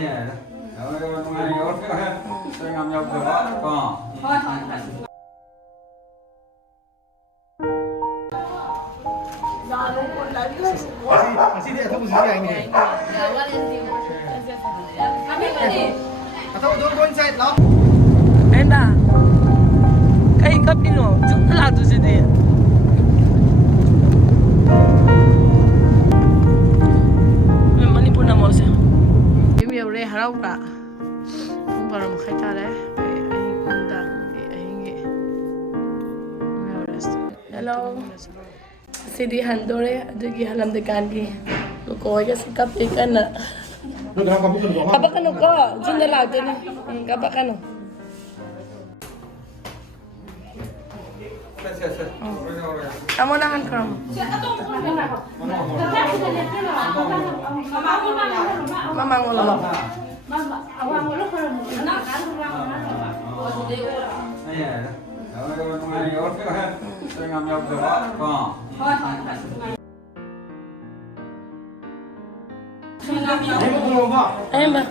Así de atau sini yang ini. Atau go inside lah. Ahenba. Kay kapino, jung la tu sini. Manipur na mo siya. Yung ure haraw ka. Kung para makita rin. Ahing undang. Ahing hello. Sidi handore. Adugi halam de kangi. Luko ay kasi kape ka na. Kapakano ko. Diyan na lang din. Kapakano. Kamu nahan kamu. Mama ngolo. Ahenba.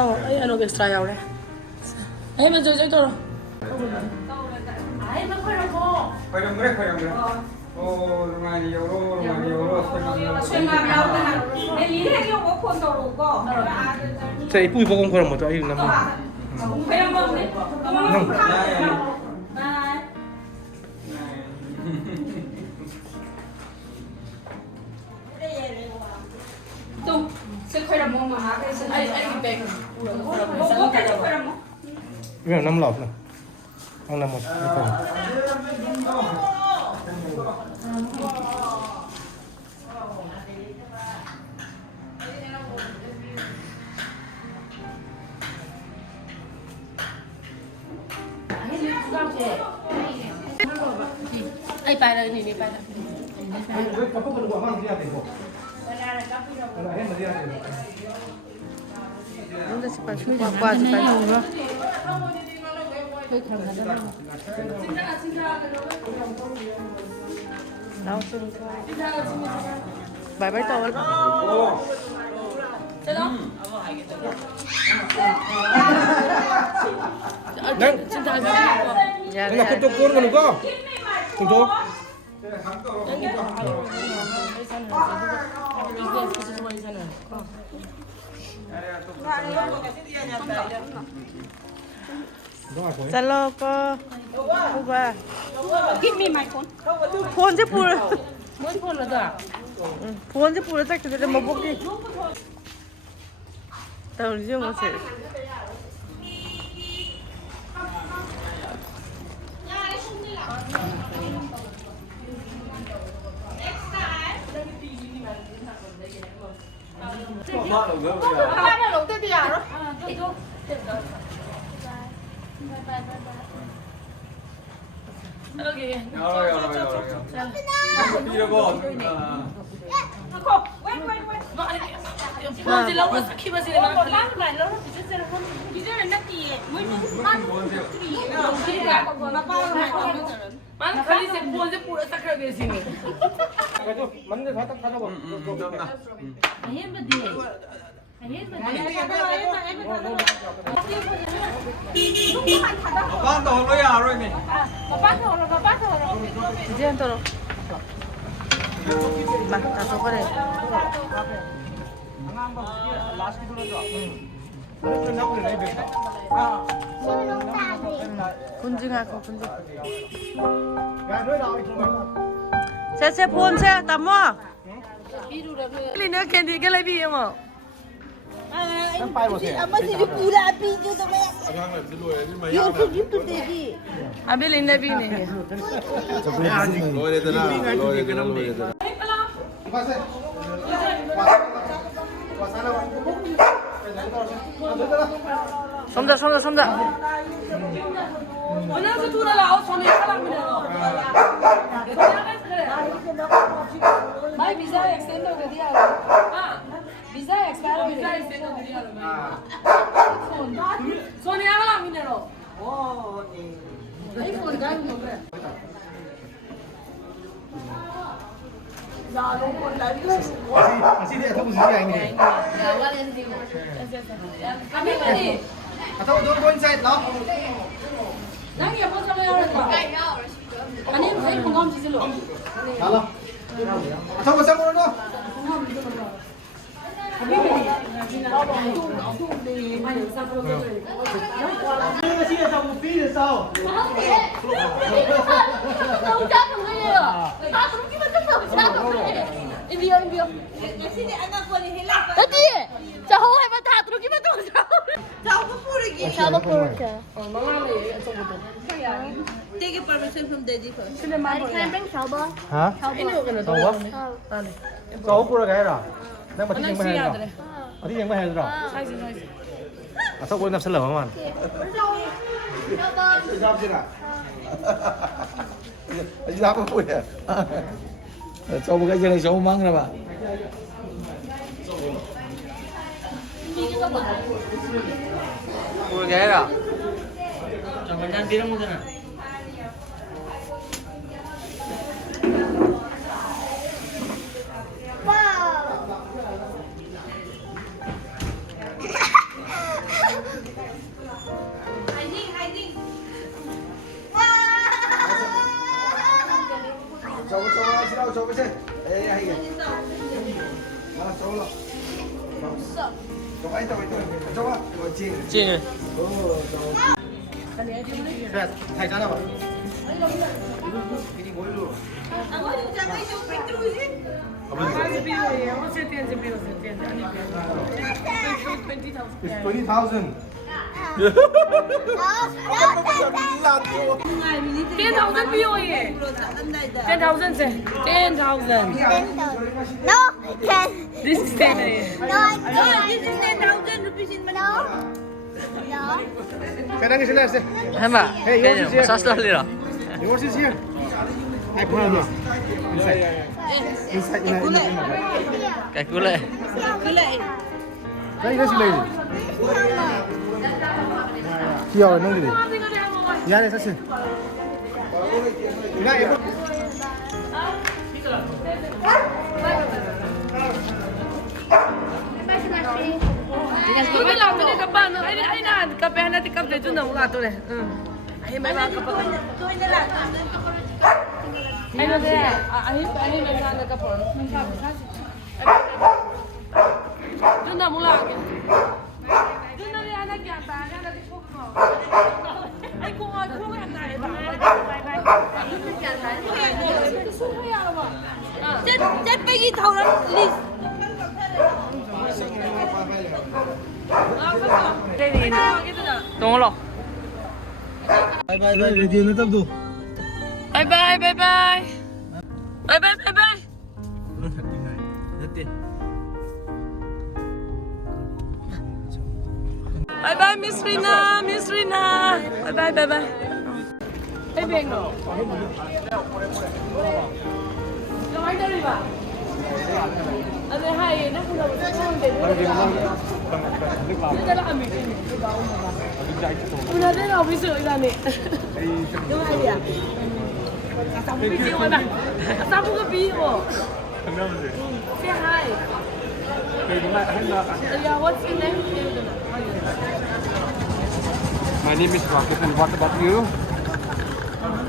Oh, ay ano extra yaw re. Ahenba jojo toro. Saya ibu ibu kong kurang motor ayo nama. Tung, sekolah mau mahal. Ay bag. Ini 5 lop lah. Ang 5 lop. Ay para ini para. Kapag ko ang dia teko. Wala hen dia teko. Hindi si pa kwa si pa no. Bye bye tol. Chalo. Nang. Cinta agak. Ya. Nang kutuk kur kan ko. Kutuk. Chalo ko. Uba. Give me my phone. Phone se pura. Moi phone la da. Phone se pura tak te mo bokki. Tao riyo mo se. Diyan toro. Bah, tato ko rin. Kunji nga ako, kunji. Se phone se, tamo. Lina candy ka lai bi mo. Abi Lina bi ne. Somda. Mana se tu la lao sone kala mine lo. Mai visa extend ho gaya. हां visa expire ho gaya. Extend ho gaya lo. Sone kala mine lo. Oh ni. Ai phone ga mo gaya. 아시네 아타고 주지 아니네 아타고 don't go inside now 나게 뭐 잡아야 하는 거 아니 왜 공감 지질러 나라 아타고 상으로 너 시에 자고 삐를 싸워 너무 작은 거예요. 다 그렇게만 쳤어. 인비요. 어디? 자, 해봐 다 그렇게만 쳤어. 잡아 부르게. Take a permission from Daddy first. hả sao sao cô ra cái rồi đang bật tiếng mày rồi ở tiếng mày rồi à sao cô nằm sân lở không anh giáp chưa nào giáp có vui à cho một cái gì này xấu măng rồi bà cô ghé rồi cho mình đang tiếng không thế nào Chào đâu chào xe. Ê hay kìa. Mà chào đâu. Chào anh chào. Chào á. Chị. Chị ơi. Kìa, thầy ra đâu? Cái gì ngồi luôn. It's 20,000. 10,000 POE. 10,000 say. 10,000. No, 10. This is 10. No, this is 10,000 rupees in money. No. Cái đang cái xe này. Ahenba. Hey, yours is here. Massage lira. Yours is here. I put it here. Inside. Inside. Cái cú lệ. Đây cái gì này? 귀여워, 형들이. 미안해, 사실. 누나, 이거. Tôi biết làm cái này các bạn, anh là cặp bé này thì cặp để cho nó là tôi này. Anh mấy bạn cặp bạn. Tôi đây là Anh là thế à? Anh mấy bạn là cặp bạn. Chúng ta muốn làm cái. Chúng ta đi ăn cái gà ta, ăn cái khúc ngò. Anh cũng ngồi khúc ăn này mà. Chết Peggy thầu đó, please. Đây thì đúng rồi. Bye bye bye, ready nó tâm đủ. Bye bye bye bye. Bye bye bye bye. Bye bye Miss Rina, Miss Rina. Bye bye bye bye. Hey Beng no. Lo ai dari ba? Ada hai nak pulau sang deh. Ini dah ambil ini. Udah deh nak besok dah ni. Jom hai dia. Sabu video mana? Sabu ke video? Say hi. Yeah, what's your name? My name is Rocket and what about you?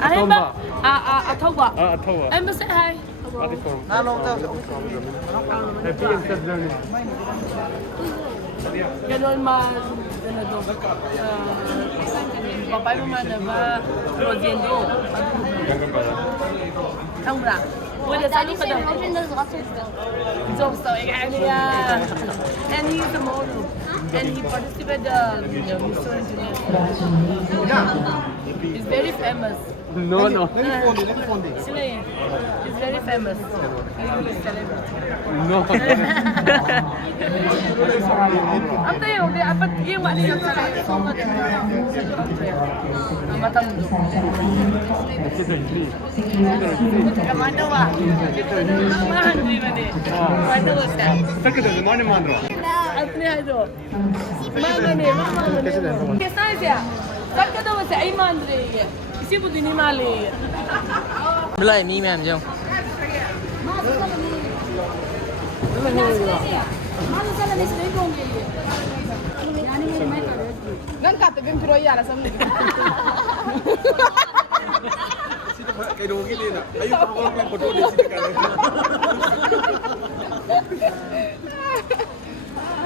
Ahenba. Ahenba. Ahenba. Em say hi. Hello, happy and sad journey. Ganun man, ganun do. Bapak rumah nama Rosendo. Tahu tak? Boleh selalu pada. Job so ya. And he is a model. And he participated the Miss International. Yeah. He's very famous. No. Let me phone this. He's very famous. He's a celebrity. No. Apa yang dia apa dia buat ni yang salah semua dia. Macam tu. Macam mana wah? Mana ni mana? Mana tu saya? Second, mana mana? Apa itu? Mana ni? Mana? Kisah saya. Second tu saya iman dia. Isi pun ini malay. Belai mi mem jom. Nang kata bim kiro ya rasam ni. Cái đồ cái gì nè, ấy không có một đồ gì cả đấy.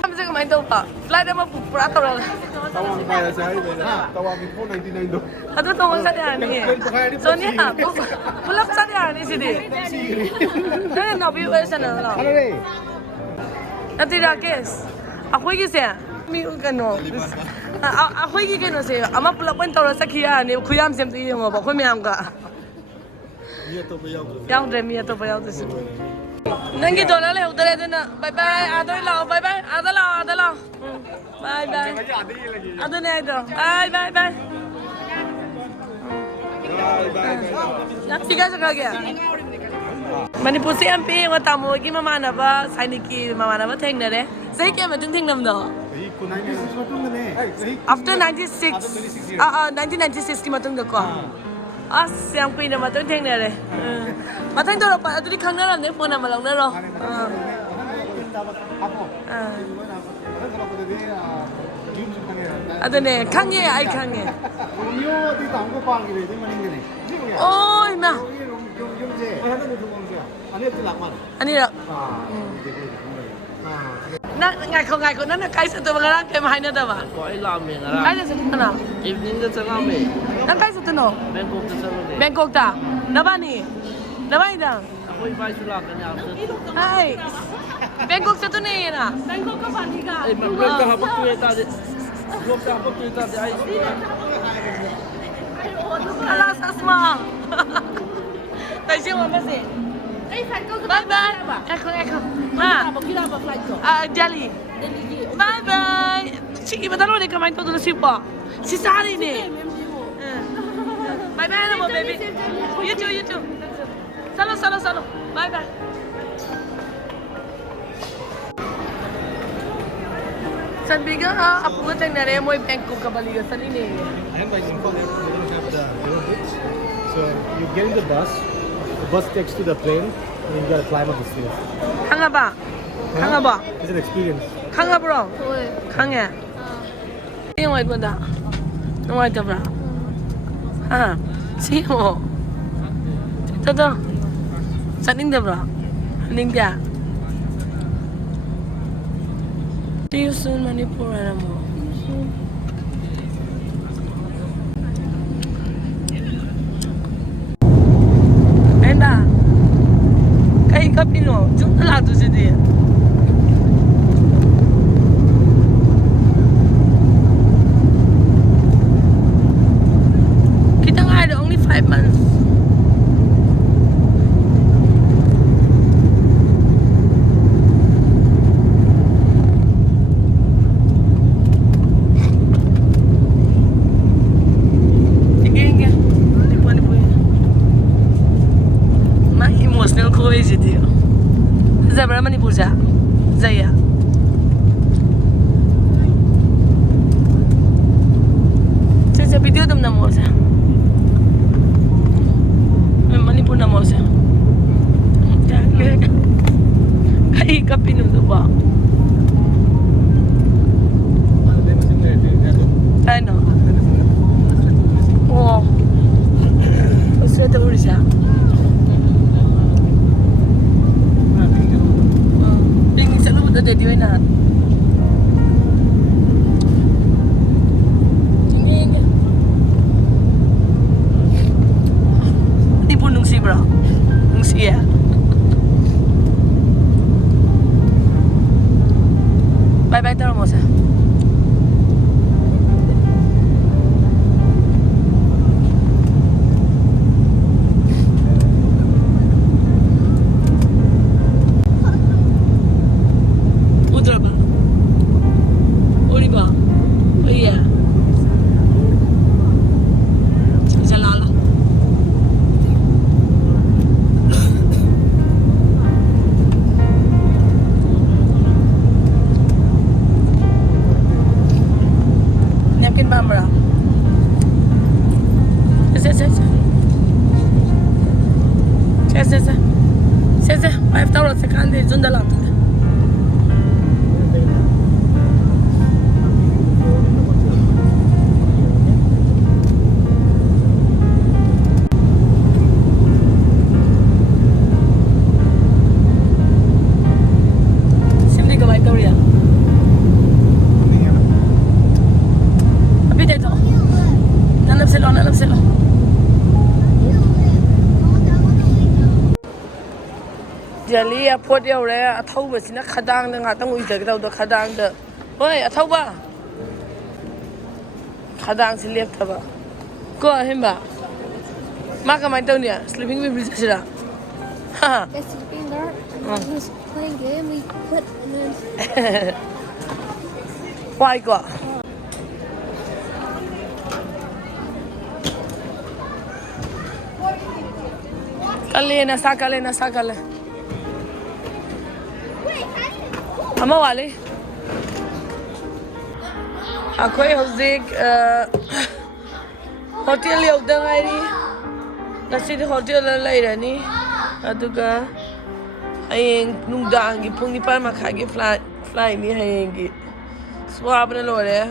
Kami sa kumain daw pa. Fly na mapupurato na. Tawang kaya siya ay tawagin ko 99 do. Ato tungkol sa diyan ni. So niya, pulap sa diyan ni si di. Dahil na biyo sa na lang. Ano rin? Natira kes. Ako yung siya. Mi kano. Ako yung kano siya. Ama pulap ang tawag sa kiya ni kuyam siyem to yung ba. Kuyam ka. Miya to ba yaw? Yaw de miya to ba yaw de si. Nangi dola le utar hai na. Bye bye. Adar lao. Bye bye. Adar lao. Bye bye. Adar ne ito. Bye bye bye. Tiga sa kagaya. Manipur se MP yung tamo ki mamana ba sainiki mamana ba theng na re. Sai kya ma ting nam do. After 96 1996 ki matung da ko. As yang kui na matung theng na re. Matang to pa adri khang na ne phone na malong na ro. Adane khang ye ai khang ye. Oh na. Ani ra. Na ngai ko na kai sa to mga kay mahay na ta ba. Ko ay lamin ara. Kai sa to na. Evening da tsanga me. Nang kai sa to no. Bangkok da tsanga de. Bangkok ta. Na ba ni? Na ba ida? Ako iba sula ka niya. Ay. Bangkok sa to ni na. Bangkok ka ba ni ka? Ay magbrand ka hapot ko eta de. Blok ka hapot ko eta de ay. Ala sasma. Tayo mo ba si? Bye bye. Eko. Ma. Delhi. Bye bye. Sige ba talo ni kamay to do sipa. Si Sari ni. Bye bye na mo baby. You too. Salo. Bye bye. San biga apu ka tang nare mo Bangkok ka baliga sa ni. Ahenba is imphal. They don't have the bridge. So you get in the bus takes to the plane, and you gotta climb up the stairs. Kanga ba? It's an experience. Kanga bro. Kanga. Yung ay ko da. Yung ay bra. Ha. Siyo. Ito. Hanningdre bra. Hanningdre. See you soon, Manipur and mo. Ahenba. Kay kapino. Jung na to si di. Kita nga ada only 5 months. Zabra Manipur ja. Zaya. Sa video dum na mo sa. Manipur na mo sa. Kay kapino to ba? Ano? Oh. Sa to uri siya. Udah di mana? Ini pun nungsi bro, nungsi ya. Bye bye terus mosa. Saya 5 tahun sekarang di Zunda Laut. Finally, I put your rare. I told us in a kadang and I don't with the kadang. Boy, I told her. Kadang left over. Go Ahenba. Maka my Tonya, sleeping with Brazil. Ha! Just sleeping there. And he's playing game. We put and then. Why go? Kalena, sakale. Ama wale. Ako'y hojik hotel yauda ngairi. Nasi di hotel lalai ni. Aduga ayeng nungdang gipung ni pa makagi fly ni hayeng. Swab na lore.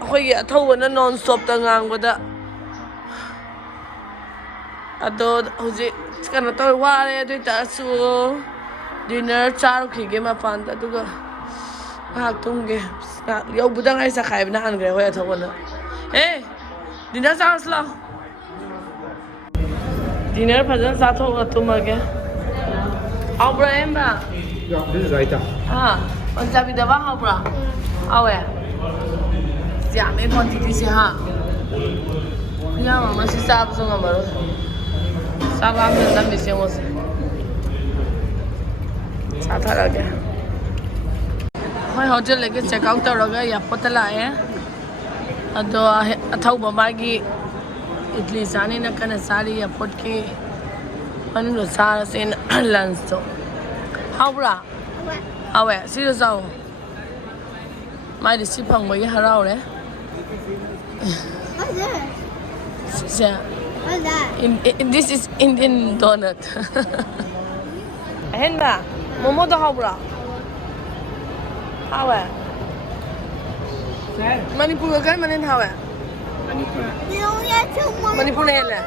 Ako'y atawa na non-stop tangang wada. Ado hojik kana to wale do tasu dinner charu khige Mapao aduga tungge yau budang ai sa khai na han gre hoya thawona dinner charu sla dinner phajan sa tho tumage Ahenba Yeah, this is right. Punjabi dawa habra awe sia me thon ti si ha ya mama si sa bu song amaro Salam dan mission was. Sata lagi. Hoi hotel lagi check out taraga ya potala hai. Ado athau bamagi Italy sani na kana sari airport ki manu sara sen lunch to. How bra? Awe serious sao? Mai di sipang mai harau le. What's this? Yeah. What's that? This is Indian donut. Ahenba, momo to how bra? How eh? Manipur kan manin how eh? You only have 2 more. Manipur hele.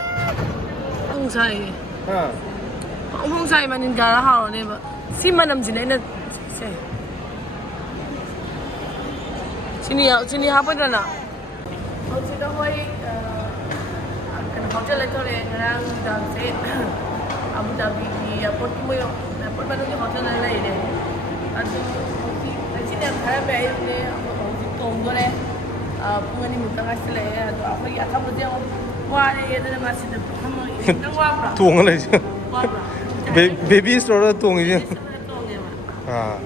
Ong sai. Ong sai manin gara how ne ba? Si manam jine na se. Sini apa dana? Oh sida hoi hotel itu le ngarang dan se Abu Dhabi di airport ki moyo airport mana ni hotel le le adu sini ang khara be le tong do le pungani mutanga sile adu akhoi atha bode wa le yedana ma sida hamo nang wa bra Tuang le. wa bra Baby store tuang je.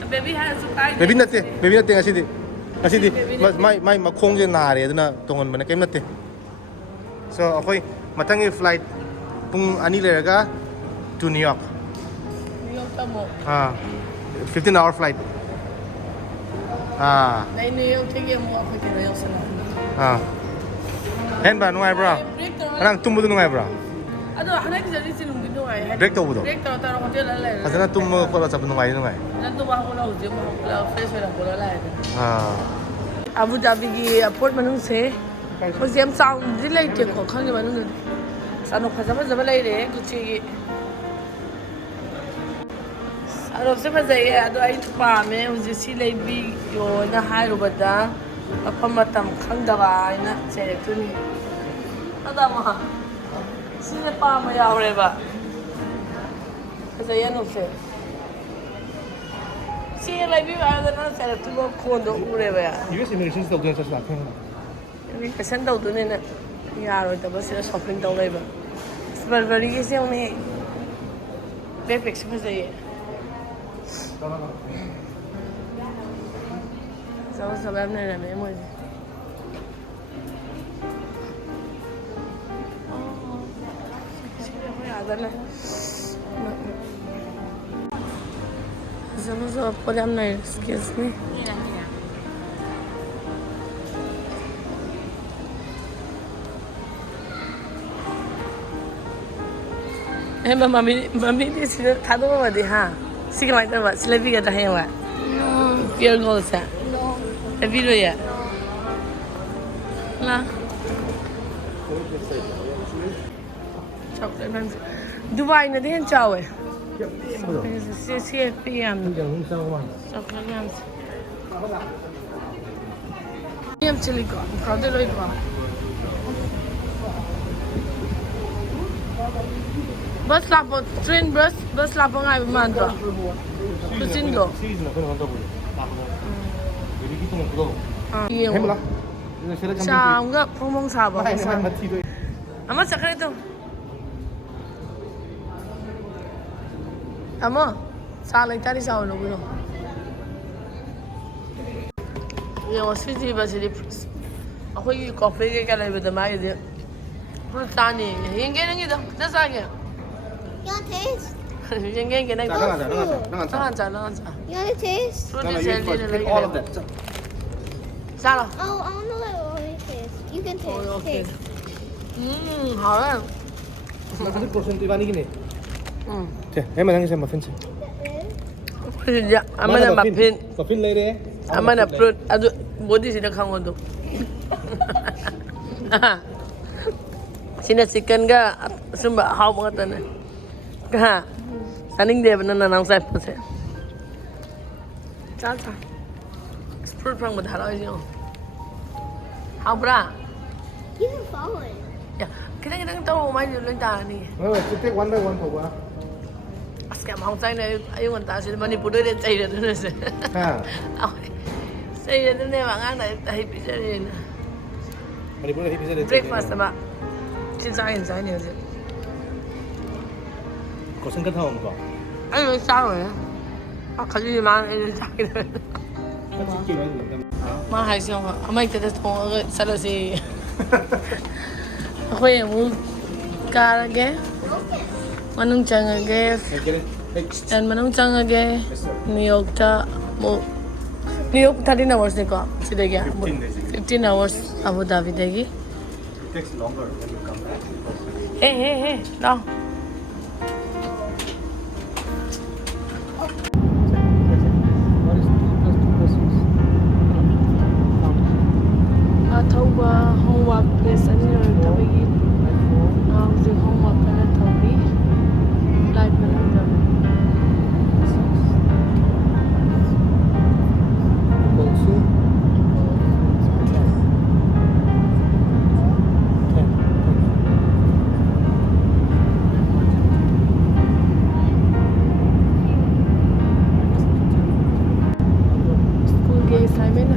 baby has to kai Baby nate asidi mai makhong je na re aduna tongon bana kem nate. So akhoi matang flight pung ani lerga to New York. New York tamo 15-hour flight. Nai New York thege mo akhoi ke New York sala Ahenba nungai bra. Anang tumbu nungai bra. ado hanak jari silung gido ai Break to budo. break to tar hotel la la Asana tumbu ko la sab nungai. nan to ba ko la hoje mo la fresh la ko la Abu Dhabi ki airport manung se ko jam sound related ko khang ge manung sano khajaba lai re kuchi gi aro se phajai ado ai pa me uje si lai bi yo na hai ro bada apamatam khang da ba ina che tu ni ada ma si ne pa ma ya re ba phajai no se si lai bi ba da na che tu ko kondo ure ba ya US immigration sto den sa sa thang. Ini kesan tahu tu ni nak, ya, orang tu pasti shopping tahu lagi bah. Sebab ni sih orang backpack semua saya. Sebab ni lah memang. Siapa yang ada lah? Sebab program ni, excuse me. Mami di sini thado apa deh ha? Si kemana tu buat? Selapi kata yang buat? No. Pure gold sah. No. Tapi tu ya. Lah. Chocolate man. Dubai ni dia jauh eh. Si PM. Chocolate man. PM chili ko. Kau tu loi ko. bus lapo train bus lapo ngai mandro kusindo 시즌은 그런 한다고 나도 우리 기통은 그거 iyo 해물라 이거 싫어 좀 changa phomong sa ba 많이 많이 맞지도 ama sakre to ama sa lai tari sa lo bulo yo city ba city akhoi coffee ke ka lai ba da mai de Pultani, hinge ngi da, da sa ge. You want to taste? Hinge ngi da. 나가자 You want to taste? all of that Sala. Oh, I don't know what I want to taste. You can taste. Oh, okay. Taste. 好了. 100% 이반이긴 해 자, 해만 당기세요 뭐 펜치 그지? 아마나 마핀. 마핀 레이래 아마나 프루트 아주 뭐지 지나 강원도. Sina chicken ga sumba how banget na. Ka. Hanningdre banana nang sai pa se. Cha. Fruit phang bad halai jo. How bra? Keep it following. Ya, kita tahu mai lên ta ni. to take one by one for what Askam hong sai na ayun ta si manipur de chai de na se. ha Sai de ne ma ngang na ai pi se ni. manipur hi pisa de Breakfast ma. Chin sai ni je. ko sen ka thawm ko Ai lo sao rồi. À khá gì mà ai sai rồi. Mà hay sao hả? Mấy cái thằng ở sao là gì? Khơi mu cà cái, manung chang cái, and manung chang cái, New York ta mu New York 13 hours này có, chỉ đấy kìa, 15 hours Abu Dhabi đấy kì. takes longer when you come back Hey, đâu? Thouba homework place ani lo tabagi je homework kana thobi live banana school ke assignment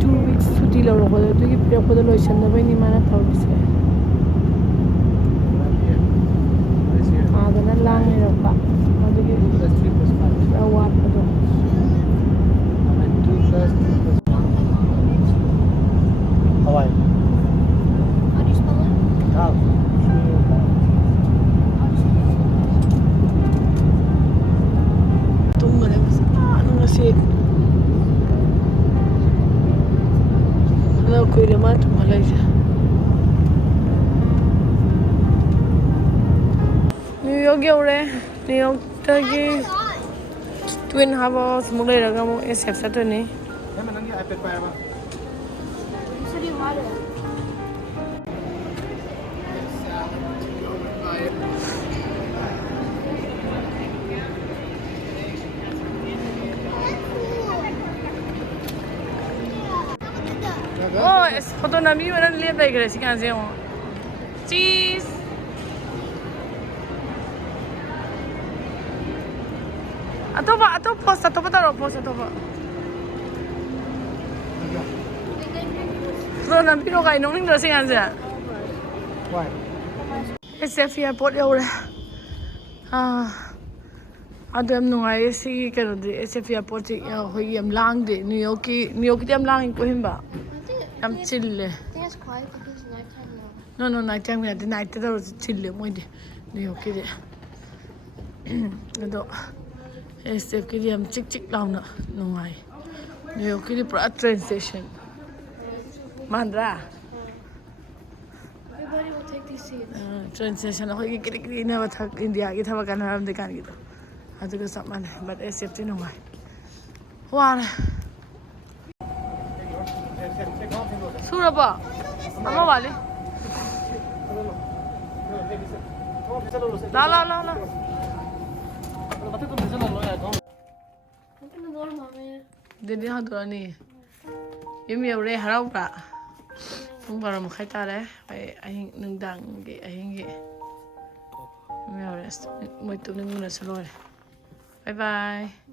2 weeks छुट्टी लो रखो तो कि प्रिय को लो शन दबाई नहीं माना था उससे आदना लांग नहीं रखा मतलब कि वाट तो Hawaii How do you spell it? तुम मरे बस ना से ना कोई रमात मलाइजा न्यूयॉर्क 요래 न्यूयॉर्क तगी 2.5 hours मुले रगा मो a safe सतोनी 해만 당기 iPad 봐야 봐 You said you had it. Oh, es foto na mi waran lihat baik sih kan sih oh. Cheese. Atau post taruh post atau apa? Foto na mi lo kai nong ning do sih kan sih. Why SF airport yo re. Adam nungai si kan di SF airport ji hoi yam lang de New York ki yam lang ko himba. Yam chill le. I think it's quiet because it's nighttime now. No, nighttime na. The night ta ro chill le moi de. New York ki de. Ado SF ki yam chik law na nungai. New York ki pura train station. Mandra. Everybody will take these seats. Train station hoi ki kiri na bathak India ki thaba kan haram de kan ki to. Ado ko saman but SF ti nungai. Wa Suraba. Ama wale. La. Open the door, mommy. Didi ha do ni. Yum yo re harau ba. Pung bara mo khai ta re. Ai ahing nung dang ge ahing ge. Muito, muito, muito, muito, muito, muito, muito, muito,